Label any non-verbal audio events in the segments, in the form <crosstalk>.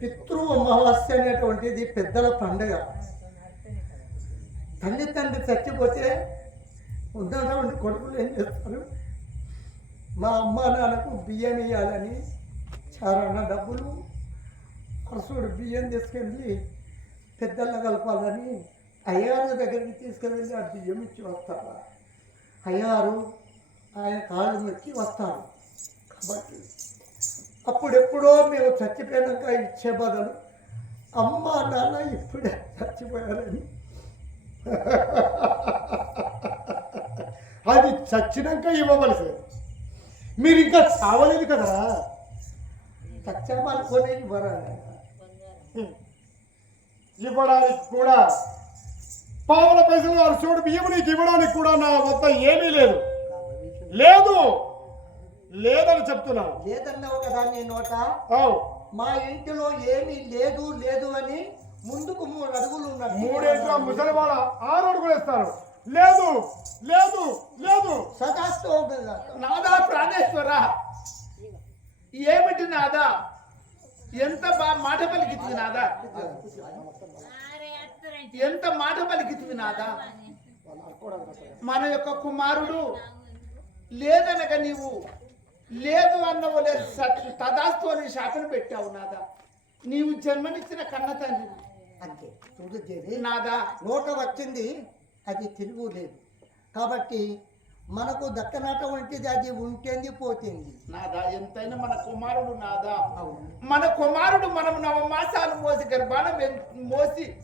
పితృ అమావాస్య అనేటువంటిది పెద్దల పండుగ. తల్లి తండ్రి చచ్చిపోతే ఉన్నటువంటి కొడుకులు ఏం చేస్తారు? మా అమ్మ నాన్నకు బియ్యం ఇవ్వాలని చారణ డబ్బులు అరసుడు బియ్యం తీసుకెళ్ళి పెద్దల కలపాలని అయ్యారు దగ్గరికి తీసుకెళ్ళి ఆ బియ్యం ఇచ్చి వస్తారు. అయ్యారు ఆయన కాళ్ళు నొక్కి వస్తారు. కాబట్టి అప్పుడెప్పుడో మేము చచ్చిపోయాక ఇచ్చే బదులు అమ్మ నాన్న ఇప్పుడే చచ్చిపోయారని. అది చచ్చినాక ఇవ్వవలసింది. మీరు ఇంకా చావలేదు కదా? చచ్చామనుకోనే ఇవ్వరా? ఇవ్వడానికి కూడా పావుల పైసలు అరచోడు బియ్యం నీకు ఇవ్వడానికి కూడా నా వద్ద ఏమీ లేదు. లేదు. లేదని చెప్తున్నాను. లేదన్నావు కదా నీ నోట మా ఇంటిలో ఏమీ లేదు లేదు అని ముందుకు మూడు అడుగులు ఉన్నట్టు మూడేంట్లో ముసలి వాళ్ళ ఆరు అడుగులు ఇస్తారు లేదు లేదు లేదు. సదాస్తూ నాదా ప్రాణేశ్వర. ఏమిటి నాదా? ఎంత బా మాట పలికింది నాదా? ఎంత మాట పలికింది నాదా? మన యొక్క కుమారుడు లేదనగా నీవు లేదు అన్నవు లేదు సత్- తదాస్తు అని శాపన పెట్టావు నాదా. నీవు జన్మనిచ్చిన కన్న తండ్రి. అంతే. చూడు నాదా. నోట వచ్చింది అది తిరుగు లేదు. కాబట్టి మనకు దక్కనటువంటిది అది ఉంటేంది పోతుంది. నాదా ఎంతైనా మన కుమారుడు నాదా. అవును. మన కుమారుడు మనం నవమాసాలు మోసి గర్భాన మోసి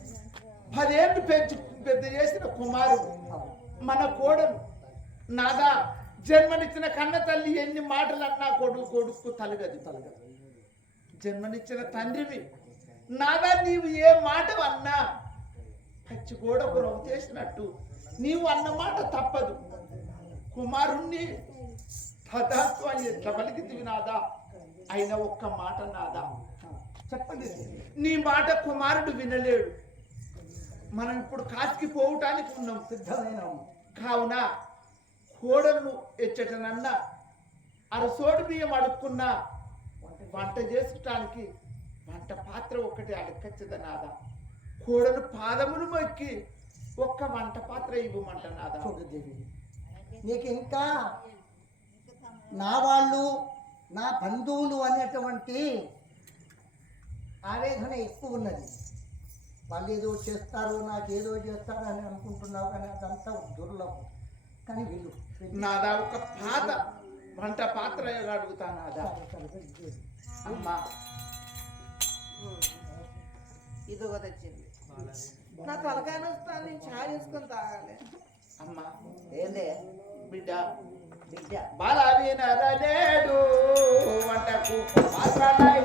పదేళ్ళు పెంచి పెద్ద చేసిన కుమారుడు. మన కోడలు. నాదా జన్మనిచ్చిన కన్న తల్లి ఎన్ని మాటలు అన్నా కొడుకు కొడుకు తలగదు తలగదు. జన్మనిచ్చిన తండ్రివి. నాదా నీవు ఏ మాట అన్నా పచ్చి గోడ రవ్వు చేసినట్టు. నీవు అన్న మాట తప్పదు. కుమారుణ్ణి తదాత్వం ఎట్లా పలికితివి నాదా? అయిన ఒక్క మాట నాదా? చెప్పండి. నీ మాట కుమారుడు వినలేడు. మనం ఇప్పుడు కాశీకి పోవటానికి ఉన్నాం సిద్ధమైన. కావున కోడలను ఎచ్చటనన్న అరసోడు బియ్యం అడుక్కున్న వంట చేసుకోవటానికి వంట పాత్ర ఒకటి అడగచ్చద కోడలు పాదములు మొక్కి ఒక్క వంట పాత్ర ఇవ్వమంటనాదా దేవి నీకు ఇంకా నా వాళ్ళు నా బంధువులు అనేటువంటి ఆవేదన ఎక్కువ ఉన్నది. వాళ్ళు ఏదో చేస్తారు నాకు ఏదో చేస్తారు అని అనుకుంటున్నావు కానీ అదంతా దుర్లభం. నాదా ఒక పాత వంట పాత్ర అడుగుతా నాదా అమ్మా. ఇదిగో తెచ్చింది. నా తలకాయ నొస్తాను నేను చాయ్ చేసుకొని తాగాలి. అమ్మా. ఏందే? బిడ్డ. బిడ్డ. బలవినరలేడు వంటకు పాత్రలైనది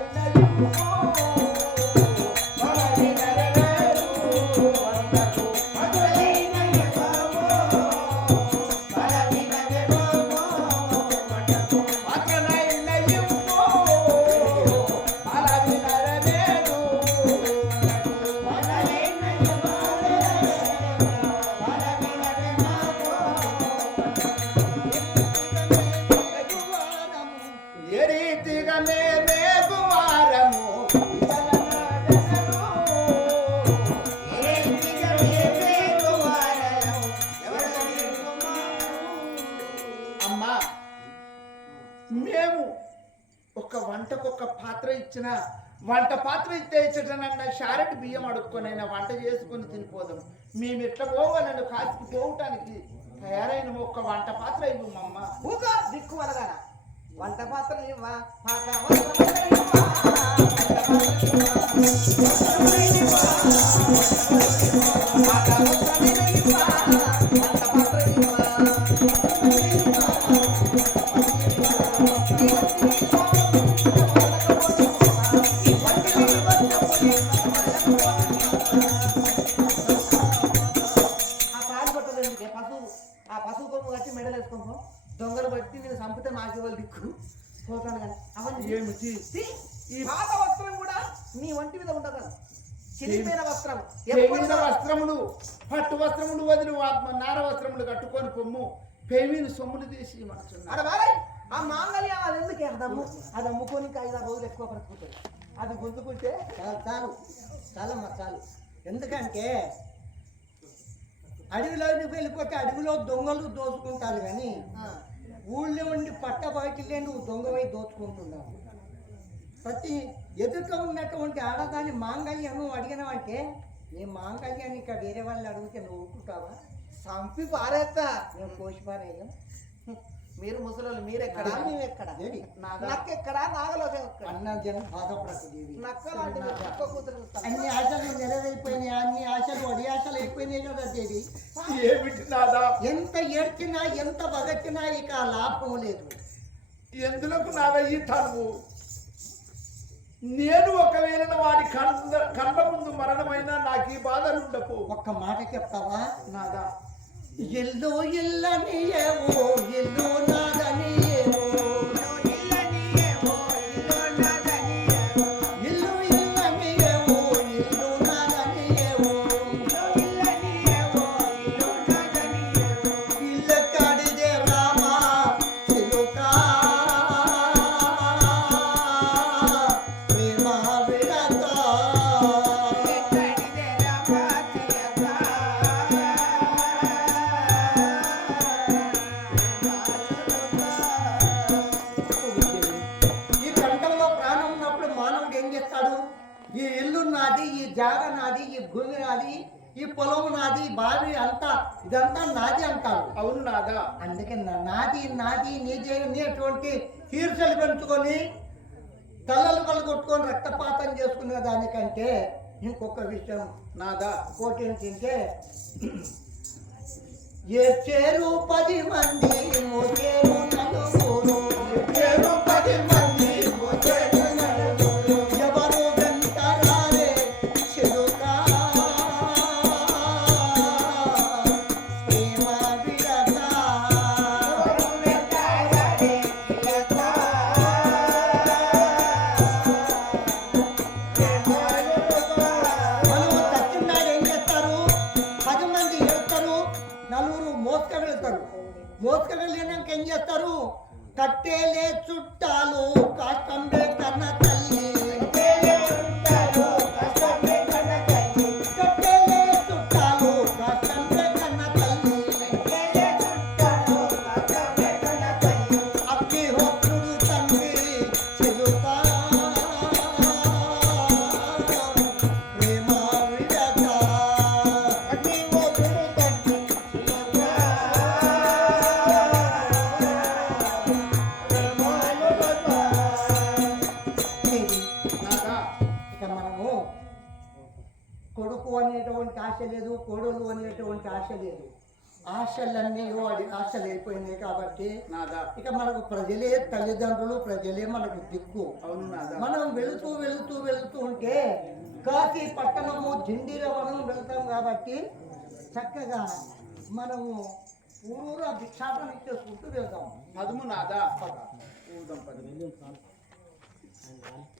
రీతిగా మేమే కుమారము. అమ్మా మేము ఒక వంటకు ఒక పాత్ర ఇచ్చిన వంట పాత్ర ఇస్తే ఇచ్చటనన్న షారెట్ బియ్యం అడుక్కొనైనా వంట చేసుకొని తినిపోదాం. మేము ఎట్లా పోవాలని కాసుకు పోవటానికి తయారైన ఒక్క వంట పాత్ర ఇవ్వమమ్మ. దిక్కు వలగాన వంట పాత్రలు ఇవ్వా. పాక వస్త్రములు ఇవ్వ. చంపితే నాకు దిక్కు? పోతాను కానీ అవన్నీ ఏమిటి ఈ పాత వస్త్రం కూడా నీ ఒంటి మీద ఉండదు చిరిగిపోయిన వస్త్రం. ఎప్పుడు వస్త్రములు పట్టు వస్త్రములు వదిలి నార వస్త్రములు కట్టుకొని పొమ్ము పేమిని సొమ్ములు తీసి ఆ మాంగళ్యం అది ఎందుకే? అది అమ్ము అది అమ్ముకొని ఇంకా ఐదారు రోజులు ఎక్కువ బ్రతుకుతుంది అది గుంజుకుంటే చాలు చాలు. చాలమ్మా చాలు. ఎందుకంటే అడవిలోకి వెళ్ళిపోతే అడవిలో దొంగలు దోచుకుంటారు కానీ ఊళ్ళో ఉండి పట్ట బయటిలే నువ్వు దొంగవై దోచుకుంటున్నావు. ప్రతి ఎదుట ఉన్నటువంటి ఆడదాని మాంగళ్యం నువ్వు అడిగినావంటే నీ మాంగళ్యాన్ని ఇక వేరే వాళ్ళు అడిగితే నువ్వు ఊరుకుంటావా? సంపి పారేస్తా. నేను కోసిపారేగా మీరు ముసలోళ్ళు మీరెక్కడ? మేము ఎక్కడ దేవి నక్కెక్కడ నాగలోకం ఎక్కడ? అన్న జనం బాధపడకు దేవి నక్క లాంటి. అన్ని ఆశలు నెరవేరిపోయినాయి అన్ని ఆశలు వడి ఆశలు అయిపోయినాయి కదా దేవి ఎంత ఏడ్చినా ఎంత బగచ్చినా ఇక లాభం లేదు. ఎందులకు నాదా ఈ తనువు నేను ఒకవేళ వాడి కళ్ళ కళ్ళ ముందు మరణమైనా నాకు ఈ బాధలు ఉండపు ఒక్క మాట చెప్తావా? నాదా. ఎల్లు ఇల్లని ఏవో ఎల్లు నాదని ఏవో భూమి నాది ఈ పొలం నాది బావి అంతా ఇదంతా నాది అంటాడు అవును నాదా? అందుకే నాది నాది నీది అనేటువంటి తీర్చలు పెంచుకొని తలలు కొట్టుకొని రక్తపాతం చేసుకునే దానికంటే ఇంకొక విషయం నాదా? ఇంకోటి ఏంటంటే <clears throat> ఏ చేరు పది మంది కట్టేలే చుట్టాలు కాష్టంబే కొడుకు అనేటువంటి ఆశ లేదు కోడలు అనేటువంటి ఆశ లేదు. ఆశలన్నీ వాడి ఆశలు అయిపోయినాయి కాబట్టి నాదా? ఇక మనకు ప్రజలే తల్లిదండ్రులు ప్రజలే మనకు దిక్కు. అవును నాదా? మనం వెళుతూ వెళుతూ వెళుతూ ఉంటే కాశీ పట్టణము జిండీర మనం వెళ్తాం కాబట్టి చక్కగా మనము ఊరూరు ఆ భిక్షాటన ఇచ్చేసుకుంటూ వెళ్తాం. పదుము నాదా? పదుము.